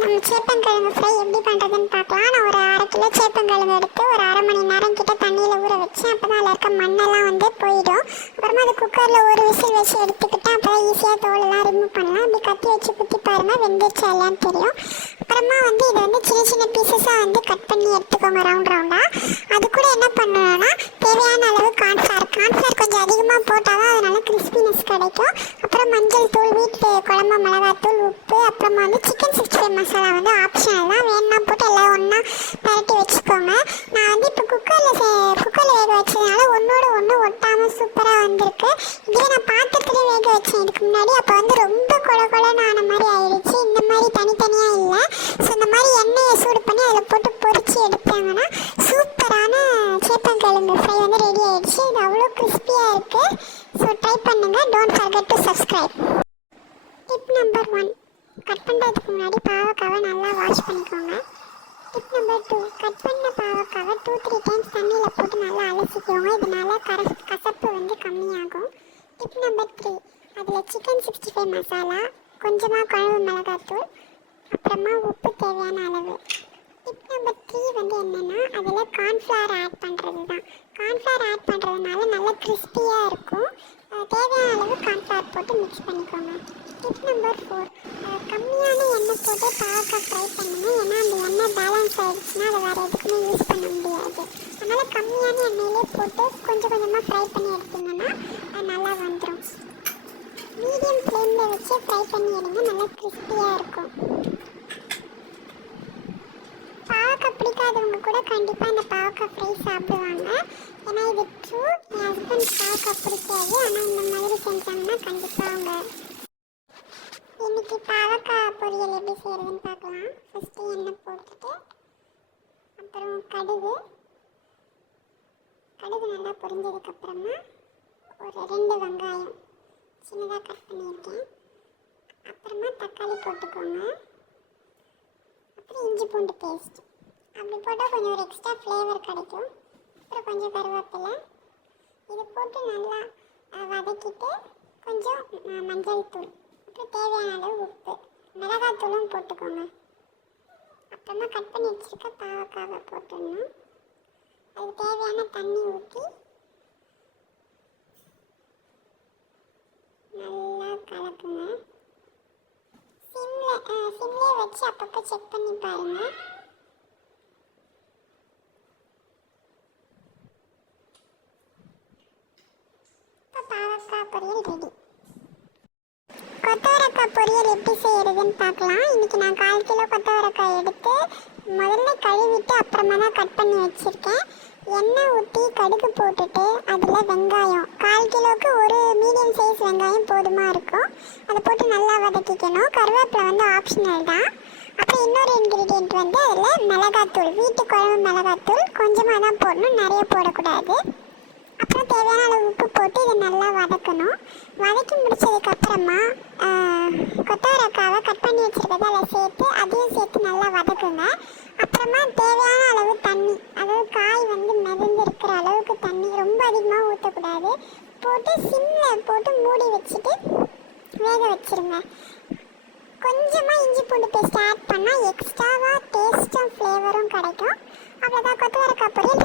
நம்ம சேப்பங்கிழங்கு ஃப்ரை எப்படி பண்ணுறதுன்னு பார்க்கலாம். நான் ஒரு 1/2 கிலோ சேப்பங்கிழங்கு எடுத்து ஒரு 1/2 மணி நேரம் கிட்ட தண்ணியில் ஊற வச்சேன். அப்போ தான் அதில் இருக்க மண்ணெல்லாம் வந்து போயிடும். அப்புறமா அது குக்கரில் ஒரு விசில் வச்சு எடுத்துக்கிட்டேன். அப்போ தான் ஈஸியாக தோலெல்லாம் ரிமூவ் பண்ணலாம். அப்படி கத்தி வச்சு குத்தி பாருங்கள் வெந்துச்சா இல்லையான்னு தெரியும். அப்புறமா வந்து இதை வந்து சின்ன சின்ன பீசஸாக வந்து கட் பண்ணி எடுத்துக்கோங்க ரவுண்டாக. அது கூட என்ன பண்ணணும்னா தேவையான அளவு கார்ன்ஃப்ளவர் கொஞ்சம் அதிகமாக போட்டால் தான் அது நல்லா கிறிஸ்பினஸ் கிடைக்கும். அப்புறம் மஞ்சள் தூள், வீட்டு குழம்பு மிளகாத்தூள், உப்பு, அப்புறமா வந்து சிக்கன் 65 மசாலா வந்து ஆப்ஷனல் தான், வேணும்னா போட்டு எல்லாம் ஒன்றா பரட்டி வச்சுக்கோங்க. நான் வந்து இப்போ குக்கரில் வேக வச்சதுனால ஒன்றோடு ஒன்று ஒட்டாமல் சூப்பராக வந்திருக்கு. இதே நான் பாத்திரத்துலேயே வேக வச்சேன் இதுக்கு முன்னாடி. அப்போ வந்து ரொம்ப கொழன்னு ஆன மாதிரி ஆயிடுச்சு. இந்த மாதிரி தனித்தனியாக இல்லை. ஸோ இந்த மாதிரி எண்ணெயை சூடு பண்ணி அதில் போட்டு பொரிச்சு எடுத்தாங்கன்னா சூப்பரான சேப்பங்கிழங்கு ஃப்ரை வந்து ரெடி ஆயிடுச்சு. இது அவ்வளோ கிறிஸ்பியாக இருக்குது. ஸோ ட்ரை பண்ணுங்கள். Don't forget to subscribe. Tip number 1, cut பண்ணுறதுக்கு முன்னாடி பாவக்காவை நல்லா வாஷ் பண்ணிக்கோங்க. டிப் நம்பர் 2, கட் பண்ண பாவக்காவை 2-3 டைம்ஸ் தண்ணியில் போட்டு நல்லா அலசிக்கோங்க. இதனால கசப்பு வந்து கம்மியாகும். டிப் நம்பர் 3, அதில் சிக்கன் 65 மசாலா, கொஞ்சமாக குழம்பு மிளகாத்தூள், அப்புறமா உப்பு தேவையான அளவு. டிப் நம்பர் 3 வந்து என்னென்னா அதில் கார்ன்ஃப்ளவர் ஆட் பண்ணுறது தான். கார்ன்ஃப்ளவர் ஆட் பண்ணுறதுனால நல்லா கிறிஸ்பியாக இருக்கும். தேவையான அளவு கார்ன்ஃப்ளவர் போட்டு மிக்ஸ் பண்ணிக்கோங்க. டிப் நம்பர் 4, கம்மியான எண்ணெய் போட்டு பாவக்காய் ஃப்ரை பண்ணுங்கள். ஏன்னா அந்த எண்ணெய் பேலன்ஸ் ஆகிடுச்சுன்னா அதை வேறு எதுக்குமே யூஸ் பண்ண முடியாது. அதனால் கம்மியான எண்ணெயிலே போட்டு கொஞ்சம் கொஞ்சமாக ஃப்ரை பண்ணி எடுத்திங்கன்னா அது நல்லா வந்துடும். மீடியம் ஃப்ளேமில் வச்சு ஃப்ரை பண்ணி எடுங்க, நல்லா கிறிஸ்பியாக இருக்கும். பாவக்காய் பிடிக்காதவங்க கூட கண்டிப்பாக இந்த பாவக்காய் ஃப்ரை சாப்பிடுவாங்க. ஏன்னா இது ட்ரூ. என் ஹஸ்பண்ட் பாவக்காய் பிடிக்காது, ஆனால் இந்த மாதிரி செஞ்சாங்கன்னா கண்டிப்பாக அவங்க. இன்றைக்கி பாவக்காய் பொரியல் எப்படி செய்கிறதுன்னு பார்க்கலாம். ஃபஸ்ட்டு எண்ணெய் போட்டுட்டு அப்புறம் கடுகு நல்லா பொரிஞ்சதுக்கப்புறமா ஒரு 2 வெங்காயம் சின்னதாக கட் பண்ணியிருக்கேன். அப்புறமா தக்காளி போட்டுக்கோங்க. அப்புறம் இஞ்சி பூண்டு பேஸ்ட் அப்படி போட்டால் கொஞ்சம் ஒரு எக்ஸ்ட்ரா ஃப்ளேவர் கிடைக்கும். அப்புறம் கொஞ்சம் கருவேப்பிலை இது போட்டு நல்லா வதக்கிட்டு கொஞ்சம் மஞ்சள் தூள், அப்புறம் தேவையான அளவு உப்பு, மிளகாத்தூளும் போட்டுக்கோங்க. அப்புறமா கட் பண்ணி வச்சுருக்க பாவக்காவை போட்டுடணும். அதுக்கு தேவையான தண்ணி ஊற்றி நல்லா கலக்குங்க. சிம்லே வச்சு அப்பப்போ செக் பண்ணி பாருங்கள். இப்போ பாவக்காய் பொரியல் ரெடி. கொத்தவரக்காய் பொரியல் எப்படி செய்கிறதுன்னு பார்க்கலாம். இன்றைக்கி நான் 1/4 கிலோ கொத்தவரக்காய் எடுத்து முதல்ல கழுவிட்டு அப்புறமா தான் கட் பண்ணி வச்சுருக்கேன். எண்ணெய் ஊற்றி கடுகு போட்டுட்டு அதில் வெங்காயம் 1/4 கிலோவுக்கு ஒரு மீடியம் சைஸ் வெங்காயம் போதுமாக இருக்கும். அதை போட்டு நல்லா வதக்கிக்கணும். கருவேப்பிலை வந்து ஆப்ஷனல் தான். அப்புறம் இன்னொரு இன்க்ரீடியண்ட் வந்து அதில் மிளகாத்தூள், வீட்டு குழம்பு மிளகாத்தூள் கொஞ்சமாக தான் போடணும், நிறைய போடக்கூடாது. அப்புறம் தேவையான அளவு உப்பு போட்டு இதை நல்லா வதக்கணும். வதக்கி முடிச்சதுக்கப்புறமா கொத்தவரக்காவை கட் பண்ணி வச்சுருக்கதை அதில் சேர்த்து அதையும் சேர்த்து நல்லா வதக்குங்க. அப்புறமா தேவையான அளவு தண்ணி, அதாவது காய் வந்து மிதந்து இருக்கிற அளவுக்கு தண்ணி, ரொம்ப அதிகமாக ஊற்றக்கூடாது, போட்டு சிம்மில் போட்டு மூடி வச்சுட்டு வேக வச்சுருங்க. கொஞ்சமாக இஞ்சி பூண்டு பேஸ்ட் ஆட் பண்ணால் எக்ஸ்ட்ராவாக டேஸ்ட்டும் ஃப்ளேவரும் கிடைக்கும். அவ்வளோதான், கொத்தவரக்காய் பொரியல்.